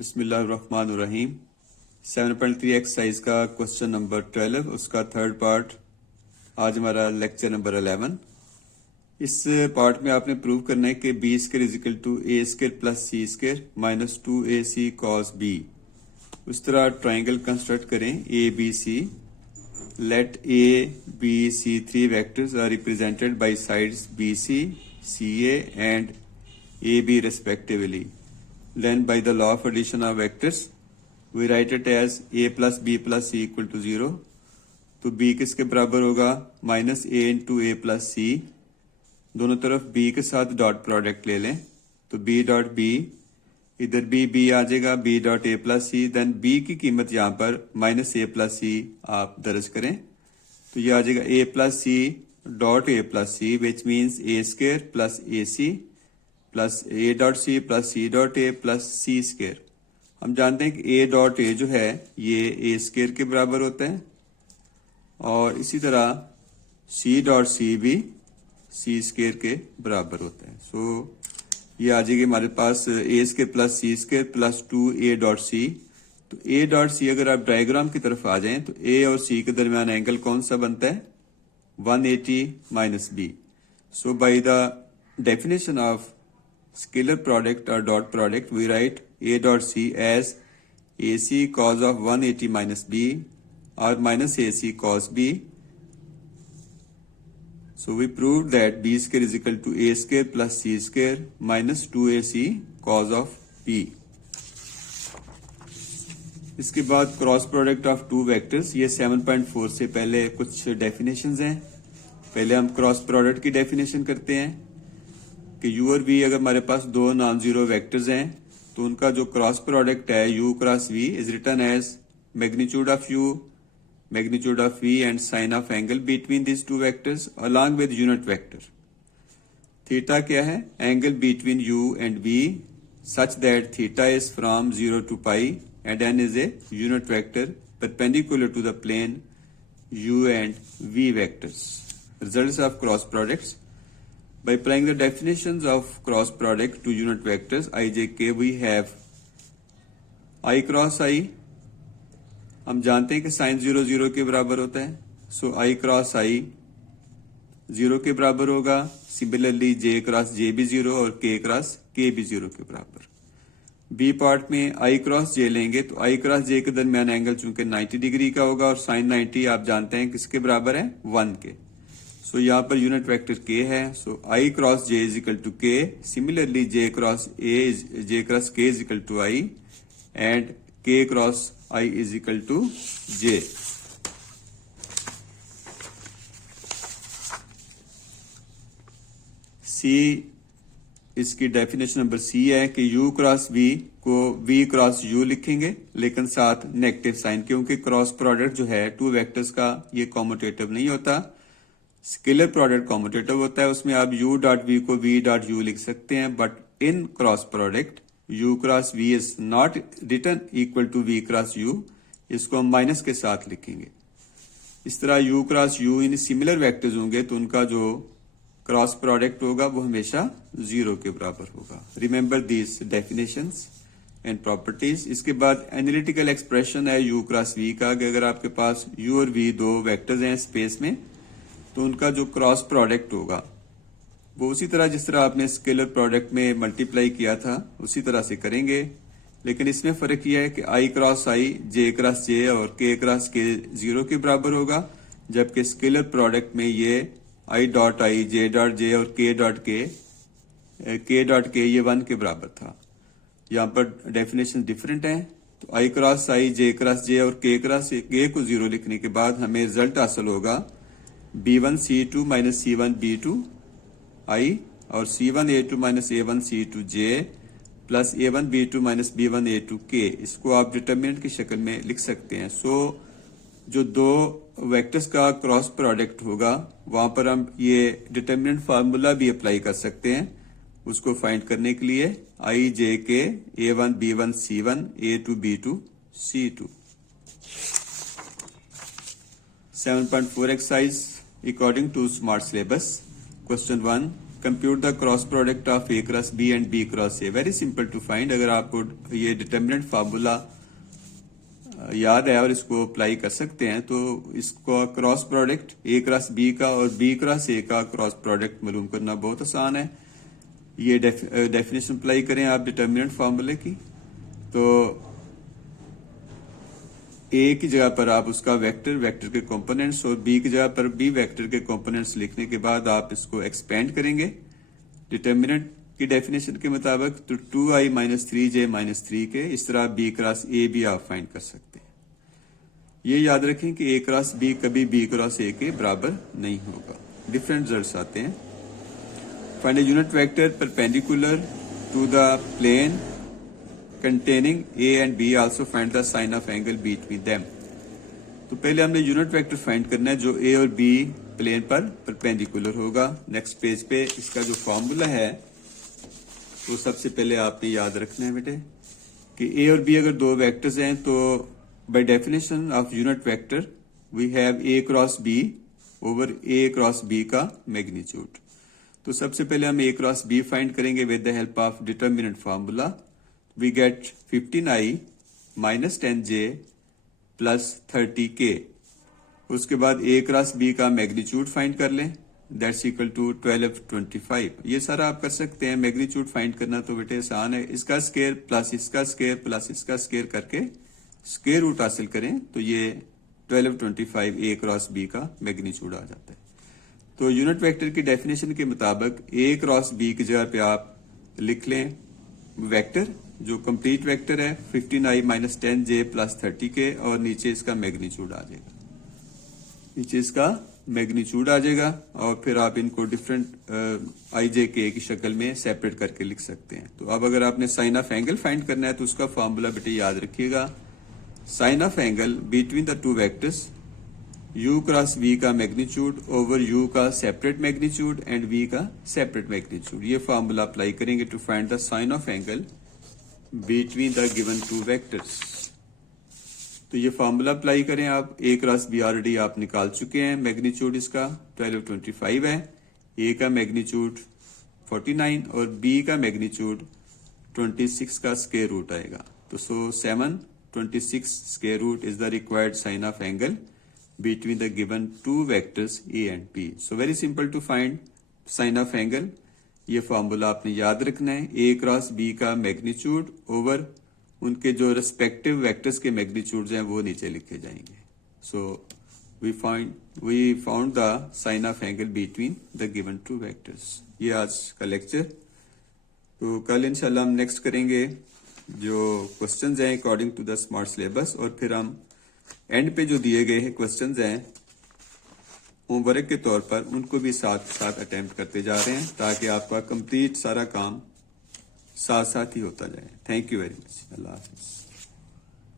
बिस्मिल्लाहिर्रहमानिर्रहीम 7.3 एक्सरसाइज का question number 12 उसका थर्ड पार्ट आज हमारा लेक्चर नंबर 11। इस पार्ट में आपने प्रूव करना है कि B square is equal to A square plus C square minus 2ac cos b। उस तरह ट्राइंगल कंस्ट्रक्ट करें A B C. Let A B C three vectors are represented by sides B C C A and A B respectively. Then by the law of addition of vectors we write it as a plus b plus c equal to 0। तो b किसके बराबर होगा minus ए into ए plus सी। दोनों तरफ b के साथ dot product ले लें तो b डॉट b, इधर b आ जाएगा b dot A plus C. Then b की कीमत यहाँ पर माइनस ए प्लस सी आप दर्ज करें तो ये आ जाएगा a plus C dot A plus C which means A square plus A C plus A dot C plus C dot A plus C square. हम जानते हैं कि ए डॉट ए जो है ये ए स्क्वायर के बराबर होता है और इसी तरह सी डॉट सी भी सी स्क्वायर के बराबर होता है। सो ये आ जाएगी हमारे पास a square plus C square plus 2a dot c. तो ए डॉट सी अगर आप डायग्राम की तरफ आ जाएं तो ए और सी के दरमियान एंगल कौन सा बनता है 180 minus B. So by the definition of scalar product or dot product we write a dot c as ac cos of 180 minus b or minus ac cos b। So we proved that b square is equal to a square plus c square minus 2ac cos of b। इसके बाद cross product of two vectors. ये 7.4 से पहले कुछ definitions हैं। पहले हम cross product की डेफिनेशन करते हैं कि u और v अगर हमारे पास दो नॉन जीरो वेक्टर्स हैं तो उनका जो क्रॉस प्रोडक्ट है u cross v is written as magnitude of u magnitude of v and sine of angle between this two vectors along with unit vector. Theta क्या है angle between u and v such that theta is from 0 to pi and n is a unit vector perpendicular to the plane u and v वेक्टर्स। Results of cross products. By applying the definitions of cross product to unit vectors I, j, k, we have I cross I। हम जानते हैं कि sign 0 0 के बराबर होता है। So I cross I 0 के बराबर होगा। सिमिलरली j क्रॉस j भी 0 और k क्रॉस k भी 0 के बराबर। B पार्ट में I क्रॉस j लेंगे तो I क्रॉस j के दरमियान एंगल चूंकि 90 डिग्री का होगा और साइन 90 आप जानते हैं किसके बराबर है 1 के। सो यहाँ पर यूनिट वेक्टर k है। So I cross j is equal to k। Similarly j cross k is equal to I and k cross I is equal to j। C इसकी डेफिनेशन नंबर C है कि u cross v को v cross u लिखेंगे लेकिन साथ negative sign, क्योंकि cross product जो है टू वेक्टर्स का ये कॉम्यूटेटिव नहीं होता। स्केलर प्रोडक्ट कॉम्यूटेटिव होता है, उसमें आप u डॉट v को v डॉट u लिख सकते हैं। But in cross product u cross v is not written equal to v cross u, इसको हम माइनस के साथ लिखेंगे। इस तरह u cross u in similar vectors होंगे तो उनका जो क्रॉस प्रोडक्ट होगा वो हमेशा 0 के बराबर होगा। Remember these definitions and properties. इसके बाद एनालिटिकल एक्सप्रेशन है u क्रॉस v का कि अगर आपके पास u और v दो वेक्टर्स हैं स्पेस में तो उनका जो क्रॉस प्रोडक्ट होगा वो उसी तरह जिस तरह आपने स्केलर प्रोडक्ट में मल्टीप्लाई किया था उसी तरह से करेंगे। लेकिन इसमें फर्क यह है कि I cross I J cross J और K क्रॉस K 0 के बराबर होगा, जबकि स्केलर प्रोडक्ट में ये I dot I J dot J और K डॉट K ये 1 के बराबर था। यहाँ पर डेफिनेशन डिफरेंट है। तो I cross I J cross J और K क्रॉस K को 0 लिखने के बाद हमें रिजल्ट हासिल होगा B1 C2 minus C1 B2 I और C1 A2 minus A1 C2 J plus A1 B2 minus B1 A2 K। इसको आप डिटर्मिनेंट की शक्ल में लिख सकते हैं। सो जो दो वेक्टर्स का क्रॉस प्रोडक्ट होगा वहां पर हम ये डिटर्मिनेंट फार्मूला भी अप्लाई कर सकते हैं उसको फाइंड करने के लिए। I J K A1 B1 C1 A2 B2 C2। 7.4 exercise according to smart syllabus। Question 1 compute the cross product of A cross B and B cross A. Very simple to find. अगर आपको ये determinant formula याद है और इसको apply कर सकते हैं तो इसको cross product A cross B का और बी क्रॉस ए का क्रॉस प्रोडक्ट मालूम करना बहुत आसान है। ये डेफिनेशन अप्लाई करें आप डिटर्मिनेंट फार्मूले की, तो ए की जगह पर आप उसका वेक्टर के कंपोनेंट्स और बी की जगह पर बी वेक्टर के कंपोनेंट्स लिखने के बाद आप इसको एक्सपेंड करेंगे डिटर्मिनेंट की डेफिनेशन के मुताबिक, तो 2i माइनस 3j माइनस 3 के। इस तरह बी क्रॉस ए भी आप फाइंड कर सकते हैं। ये याद रखें कि ए क्रॉस बी कभी बी क्रॉस ए के बराबर नहीं होगा। डिफरेंट रिजल्ट्स आते हैं। Find a unit vector perpendicular to the plane containing A and B, also find the sine of angle between them। तो पहले हमने यूनिट वेक्टर फाइंड करना है जो A और B प्लेन पर परपेंडिकुलर होगा। नेक्स्ट पेज पे इसका जो फॉर्मूला है तो सबसे पहले आपने याद रखना है बेटे कि A और B अगर दो वेक्टर्स हैं तो by definition of unit vector we have A cross B over A cross B का मैग्नीट्यूड। तो सबसे पहले हम A क्रॉस B फाइंड करेंगे with the help of determinant formula. We get 15i minus 10j plus 30k। उसके बाद a cross b का magnitude find कर लें, दैट्स इक्वल टू 1225। ये सारा आप कर सकते हैं। मैग्नीट्यूड फाइंड करना तो बेटे आसान है। इसका स्केयर प्लस इसका स्केयर प्लस इसका स्केयर करके स्केयर रूट हासिल करें तो ये 1225 a क्रॉस b का मैग्नीट्यूड आ जाता है। तो यूनिट वेक्टर की डेफिनेशन के मुताबिक a क्रॉस b की जगह पे आप लिख लें वेक्टर जो कंप्लीट वेक्टर है 15i minus 10j plus 30k और नीचे इसका मैग्नीट्यूड आ जाएगा। नीचे इसका मैग्नीट्यूड आ जाएगा और फिर आप इनको डिफरेंट आई जे के की शक्ल में सेपरेट करके लिख सकते हैं। तो अब अगर आपने साइन ऑफ एंगल फाइंड करना है तो उसका फॉर्मूला बेटे याद रखिएगा। Sine of angle between the two vectors u cross v का मैग्नीट्यूड ओवर u का सेपरेट मैग्नीट्यूड एंड v का सेपरेट मैग्नीट्यूड। ये फॉर्मूला अप्लाई करेंगे to find the sine of angle between the given two vectors. तो ये formula apply करें आप। a cross b already आप निकाल चुके हैं। मैग्नीट्यूड इसका 1225 है, a का मैग्नीट्यूड 49 और b का मैग्नीट्यूड 26 का स्क्वायर रूट आएगा। तो 726 square root is the required sine of angle between the given two vectors A and B। So very simple to find sin of angle। ये formula आपने याद रखना है। A क्रॉस B का magnitude over उनके जो रेस्पेक्टिव वेक्टर्स के magnitudes हैं वो नीचे लिखे जाएंगे। So we found the sin of angle between the given two vectors। ये आज का लेक्चर। तो कल इंशाल्लाह हम नेक्स्ट करेंगे जो क्वेश्चंस हैं according to the smart syllabus, और फिर हम एंड पे जो दिए गए हैं क्वेश्चंस हैं होमवर्क के तौर पर उनको भी साथ साथ अटेम्प्ट करते जा रहे हैं ताकि आपका कंप्लीट सारा काम साथ साथ ही होता जाए। Thank you very much. Allah Hafiz.